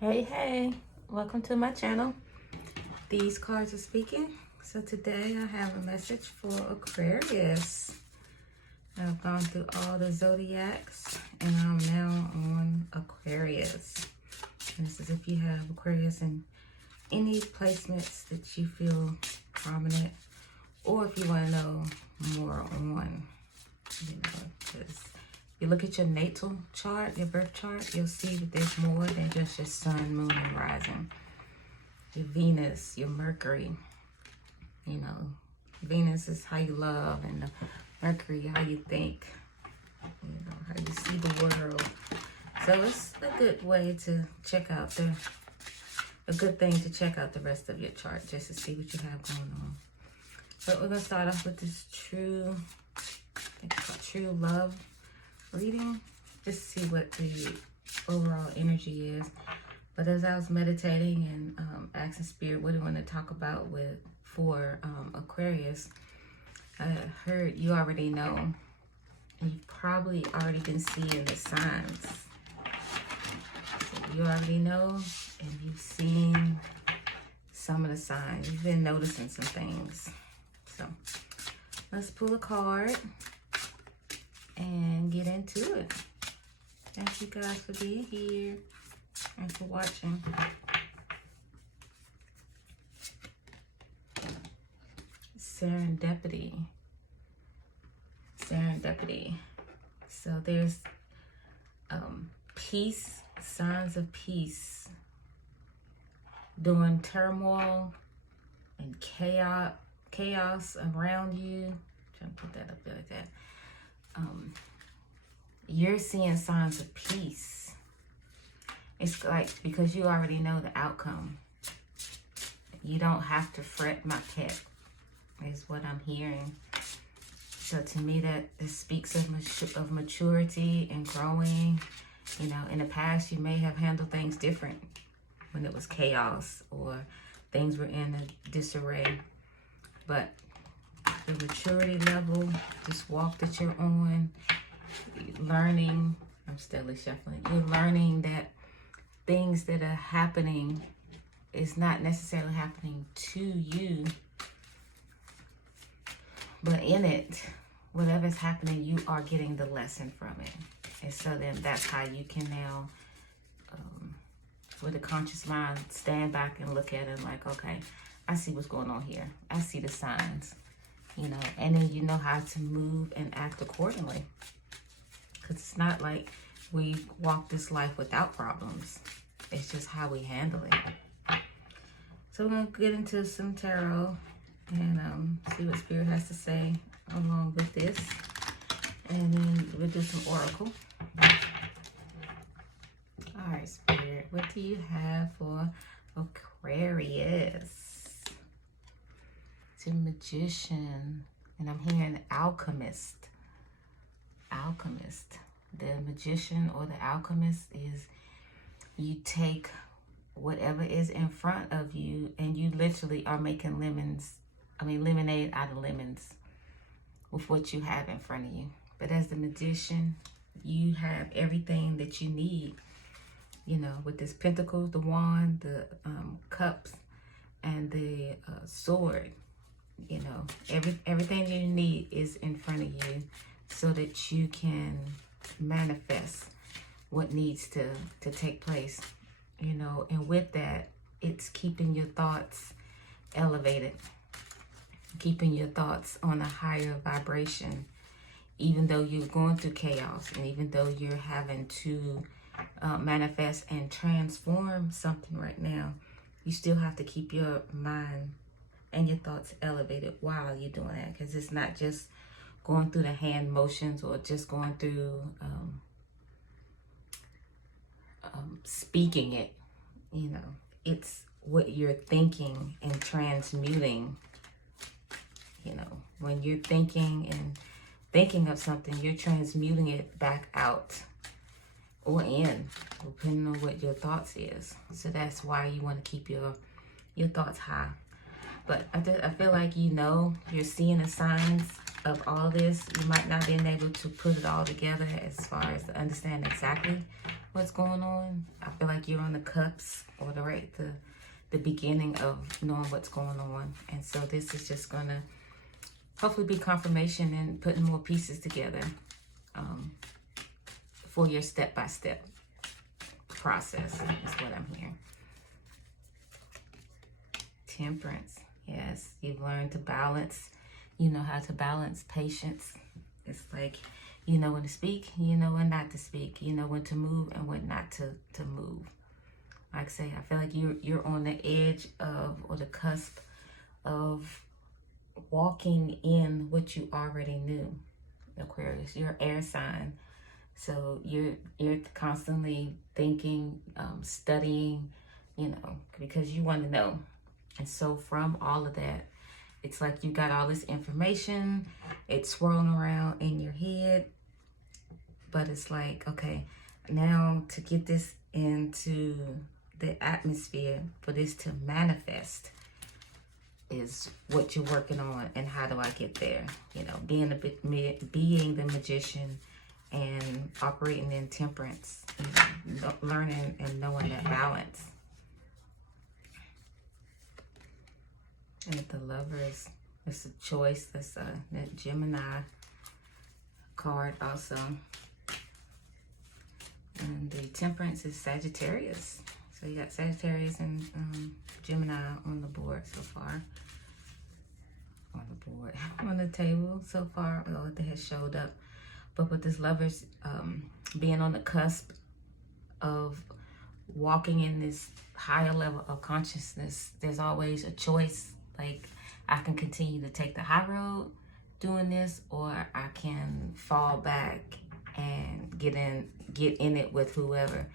Hey, welcome to my channel. These cards are speaking. So today I have a message for Aquarius. I've gone through all the zodiacs and I'm now on Aquarius. And this is if you have Aquarius in any placements that you feel prominent, or if you want to know more on, because you look at your natal chart, your birth chart, you'll see that there's more than just your sun, moon, and rising. Your Venus, your Mercury. Venus is how you love, and the Mercury, how you think, how you see the world. So it's a good way to check out a good thing to check out the rest of your chart, just to see what you have going on. So we're going to start off with this true love reading, just to see what the overall energy is. But as I was meditating and asking Spirit what do you want to talk about for Aquarius, I heard you already know. You've probably already been seeing the signs. So you already know, and you've seen some of the signs. You've been noticing some things. So let's pull a card and get into it. Thank you guys for being here and for watching. Serendipity. So there's peace, signs of peace during turmoil and chaos around you. I'm trying to put that up there like that. You're seeing signs of peace. It's like, because you already know the outcome. You don't have to fret, my pet, is what I'm hearing. So to me, that this speaks of maturity and growing. In the past, you may have handled things different when it was chaos or things were in a disarray. But the maturity level, this walk that you're on, learning, I'm steadily shuffling, you're learning that things that are happening is not necessarily happening to you, but in it, whatever's happening, you are getting the lesson from it. And so then that's how you can now, with a conscious mind, stand back and look at it like, okay, I see what's going on here. I see the signs, and then you know how to move and act accordingly. Because it's not like we walk this life without problems. It's just how we handle it. So we're going to get into some tarot and see what Spirit has to say along with this. And then we'll do some oracle. All right, Spirit, what do you have for Aquarius? It's a Magician, and I'm hearing Alchemist. The Magician or the Alchemist is, you take whatever is in front of you and you literally are making lemonade out of lemons with what you have in front of you. But as the Magician, you have everything that you need, with this Pentacles, the wand, the cups, and the sword. Everything you need is in front of you so that you can manifest what needs to take place, and with that, it's keeping your thoughts elevated, keeping your thoughts on a higher vibration, even though you're going through chaos, and even though you're having to manifest and transform something right now, you still have to keep your mind and your thoughts elevated while you're doing that, because it's not just going through the hand motions or just going through speaking it. It's what you're thinking and transmuting. When you're thinking of something, you're transmuting it back out or in, depending on what your thoughts is. So that's why you want to keep your thoughts high. But I feel like you're seeing the signs of all this. You might not be able to put it all together as far as to understand exactly what's going on. I feel like you're on the cusp or the beginning of knowing what's going on. And so this is just going to hopefully be confirmation and putting more pieces together for your step-by-step process is what I'm hearing. Temperance. Yes, you've learned to balance. You know how to balance patience. It's like you know when to speak, you know when not to speak. You know when to move and when not to move. Like I say, I feel like you're on the edge of, or the cusp of, walking in what you already knew. Aquarius, you're air sign, so you're constantly thinking, studying, you know, because you want to know. And so from all of that, it's like you got all this information, it's swirling around in your head, but it's like, okay, now to get this into the atmosphere, for this to manifest, is what you're working on. And how do I get there? You know, being the magician and operating in temperance, you know, learning and knowing that balance. And the Lovers, it's a choice. That's that Gemini card also. And the Temperance is Sagittarius. So you got Sagittarius and Gemini on the board so far. On the board, on the table so far. Oh, they has showed up. But with this Lovers being on the cusp of walking in this higher level of consciousness, there's always a choice. Like, I can continue to take the high road doing this, or I can fall back and get in it with whoever,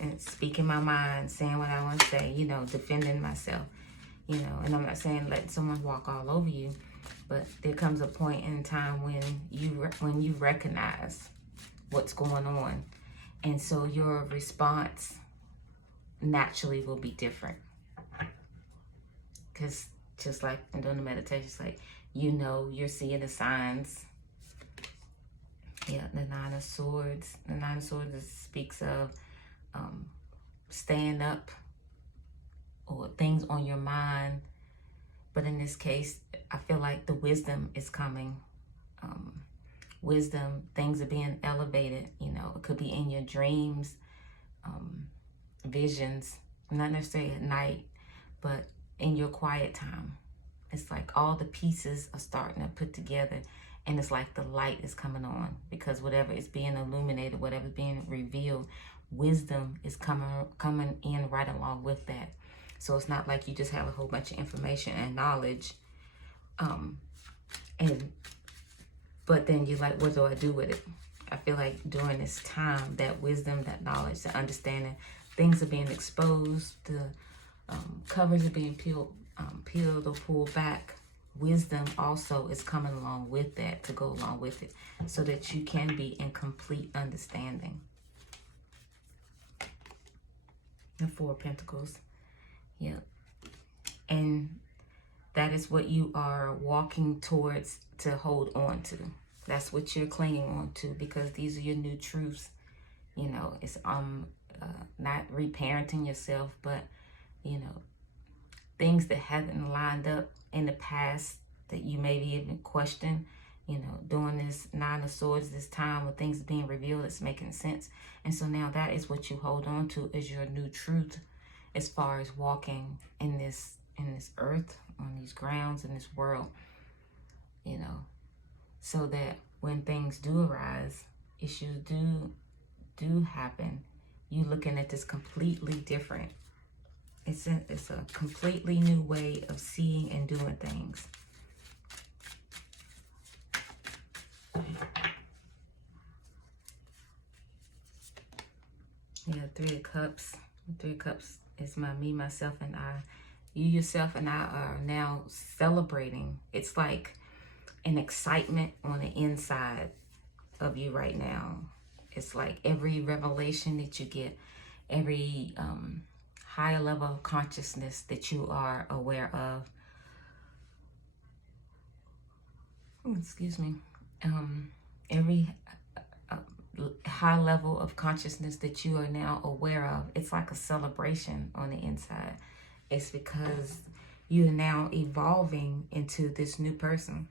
and speaking my mind, saying what I want to say, you know, defending myself, you know. And I'm not saying letting someone walk all over you, but there comes a point in time when you recognize what's going on, and so your response naturally will be different. Because just like in doing the meditation, it's like, you know, you're seeing the signs. Yeah, the Nine of Swords. The Nine of Swords speaks of staying up, or things on your mind. But in this case, I feel like the wisdom is coming. Wisdom, things are being elevated. You know, it could be in your dreams, visions, not necessarily at night, but in your quiet time. It's like all the pieces are starting to put together, and it's like the light is coming on, because whatever is being illuminated, whatever is being revealed, wisdom is coming in right along with that. So it's not like you just have a whole bunch of information and knowledge, but then you're like, what do I do with it? I feel like during this time, that wisdom, that knowledge, the understanding, things are being exposed, the covers are being peeled or pulled back. Wisdom also is coming along with that, to go along with it, so that you can be in complete understanding. The Four of Pentacles. Yep. And that is what you are walking towards to hold on to. That's what you're clinging on to, because these are your new truths. You know, it's not reparenting yourself, but, you know, things that haven't lined up in the past that you maybe even question, you know, doing this Nine of Swords, this time when things are being revealed, it's making sense. And so now that is what you hold on to as your new truth, as far as walking in this earth, on these grounds, in this world, you know, so that when things do arise, issues do happen, you looking at this completely different. It's a completely new way of seeing and doing things. Yeah, Three of Cups. Three of Cups is me, myself, and I. You, yourself, and I are now celebrating. It's like an excitement on the inside of you right now. It's like every revelation that you get, every higher level of consciousness that you are aware of. excuse me, every high level of consciousness that you are now aware of, it's like a celebration on the inside. It's because you're now evolving into this new person,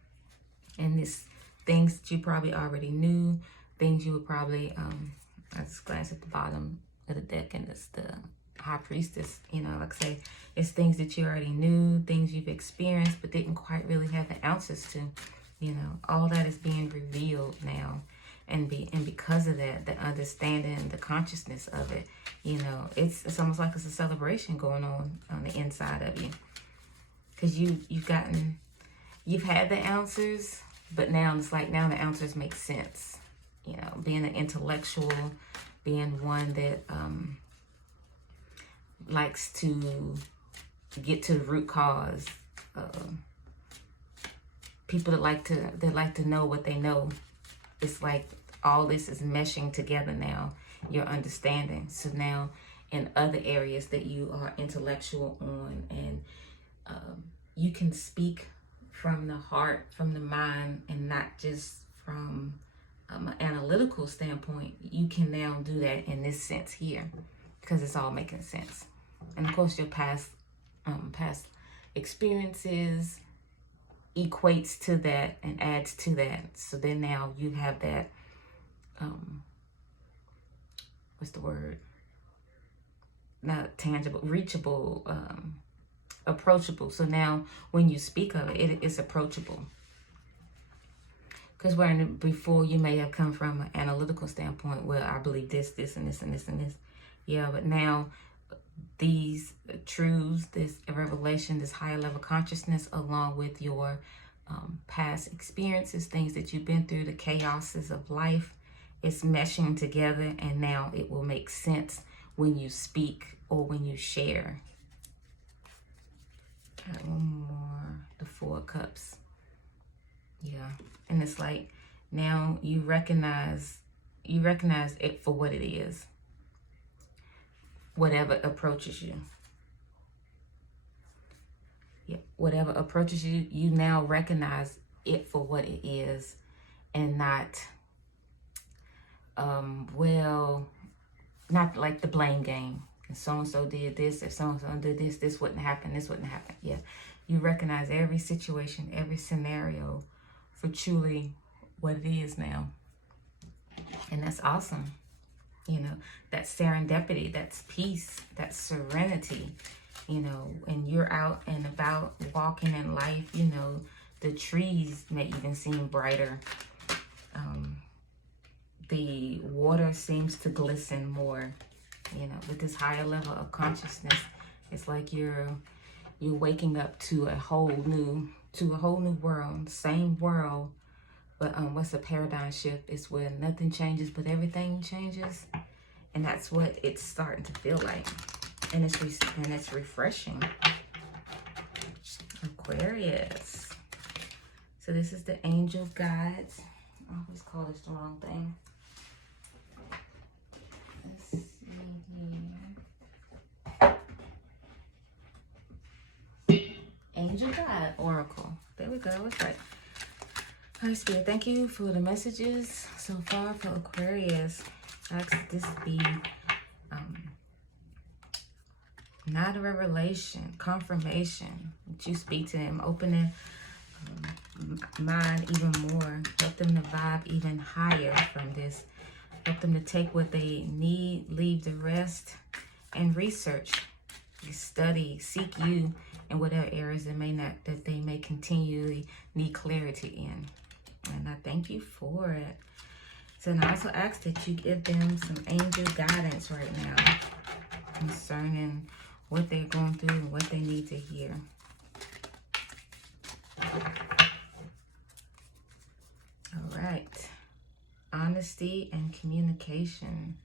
and this things that you probably already knew, things you would probably I just glance at the bottom of the deck, and it's the High Priestess. You know, like I say, it's things that you already knew, things you've experienced but didn't quite really have the answers to. You know, all that is being revealed now. And because of that, the understanding, the consciousness of it, you know, it's almost like it's a celebration going on the inside of you. Because you've had the answers, but now it's like now the answers make sense. You know, being an intellectual, being one that likes to get to the root cause. People that like to know what they know. It's like all this is meshing together now, your understanding. So now in other areas that you are intellectual on, and you can speak from the heart, from the mind, and not just from an analytical standpoint. You can now do that in this sense here, because it's all making sense. And of course your past experiences equates to that and adds to that. So then now you have that what's the word, not tangible, reachable, approachable. So now when you speak of it, it's approachable. Because where before you may have come from an analytical standpoint, well, I believe this and this and this and this. Yeah, but now these truths, this revelation, this higher level consciousness, along with your past experiences, things that you've been through, the chaoses of life, it's meshing together, and now it will make sense when you speak or when you share. One more, the Four of Cups. Yeah, and it's like now you recognize it for what it is. Whatever approaches you. Yeah, whatever approaches you, you now recognize it for what it is, and not not like the blame game. And so-and-so did this, if so-and-so did this, this wouldn't happen, this wouldn't happen. Yeah, you recognize every situation, every scenario for truly what it is now. And that's awesome. You know, that's serendipity, that's peace, that's serenity, you know, and you're out and about walking in life, you know, the trees may even seem brighter. The water seems to glisten more, you know, with this higher level of consciousness. It's like you're waking up to a whole new world, same world, but what's a paradigm shift? It's where nothing changes but everything changes, and that's what it's starting to feel like, and it's refreshing. Aquarius. So this is the angel guides. I always call this the wrong thing. Let's see here. Angel guide oracle. There we go. It's right. Holy Spirit, thank you for the messages so far for Aquarius. I ask that this be not a revelation, confirmation, that you speak to them, open their mind even more, help them to vibe even higher from this, help them to take what they need, leave the rest, and research, study, seek you in whatever areas that they may continually need clarity in. And I thank you for it. So I also ask that you give them some angel guidance right now concerning what they're going through and what they need to hear. All right. Honesty and communication.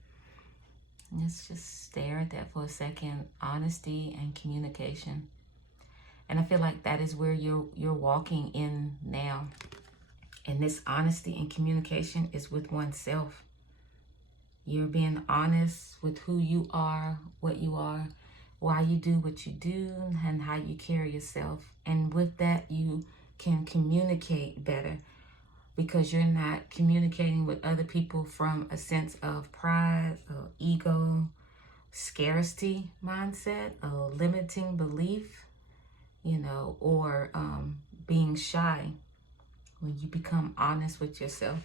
Let's just stare at that for a second. Honesty and communication. And I feel like that is where you're walking in now. And this honesty and communication is with oneself. You're being honest with who you are, what you are, why you do what you do, and how you carry yourself. And with that, you can communicate better because you're not communicating with other people from a sense of pride or ego, scarcity mindset, a limiting belief, you know, or being shy. When you become honest with yourself,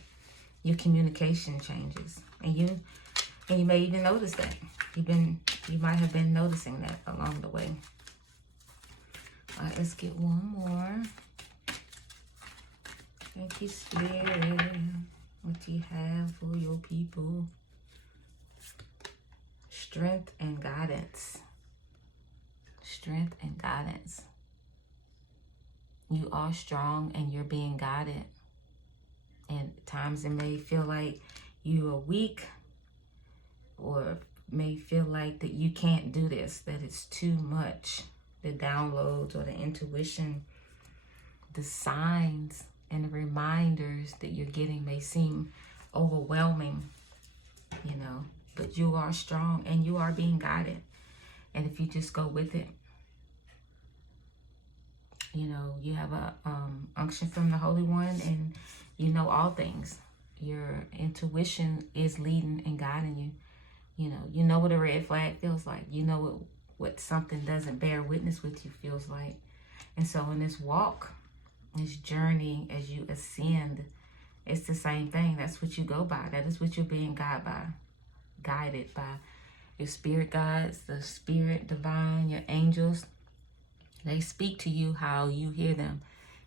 your communication changes, and you may even notice that. You might have been noticing that along the way. All right, let's get one more. Thank you, Spirit. What do you have for your people? Strength and guidance. Strength and guidance. You are strong and you're being guided. And at times it may feel like you are weak, or may feel like that you can't do this, that it's too much. The downloads or the intuition, the signs and the reminders that you're getting may seem overwhelming, you know, but you are strong and you are being guided. And if you just go with it, you know, you have a unction from the Holy One, and you know all things. Your intuition is leading and guiding you. You know what a red flag feels like. You know what something doesn't bear witness with you feels like. And so in this walk, this journey, as you ascend, it's the same thing. That's what you go by. That is what you're being guided by your spirit guides, the spirit divine, your angels. They speak to you how you hear them.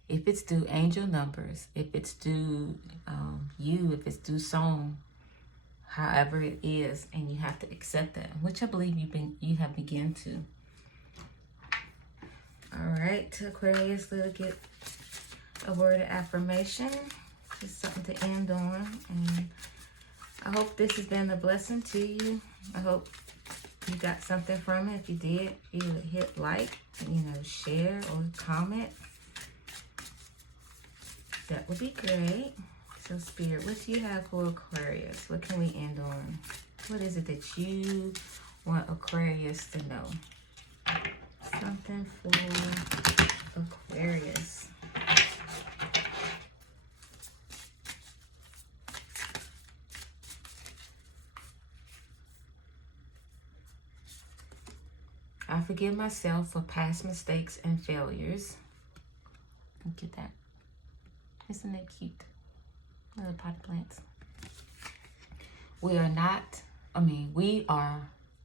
If it's through angel numbers, if it's through if it's through song, however it is, and you have to accept that, which I believe you have begun to. All right, Aquarius, let's get a word of affirmation. Just something to end on. And I hope this has been a blessing to you. I hope you got something from it. If you did, you would hit like, share or comment. That would be great. So Spirit, what do you have for Aquarius? What can we end on? What is it that you want Aquarius to know? Something for Aquarius. I forgive myself for past mistakes and failures. Look at that. Isn't that cute? Little potted plants. We are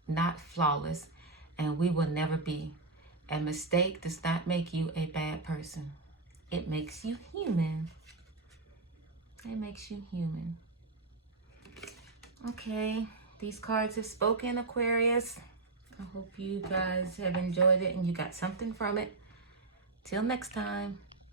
not flawless, and we will never be. A mistake does not make you a bad person. It makes you human. It makes you human. Okay, these cards have spoken, Aquarius. I hope you guys have enjoyed it and you got something from it. Till next time.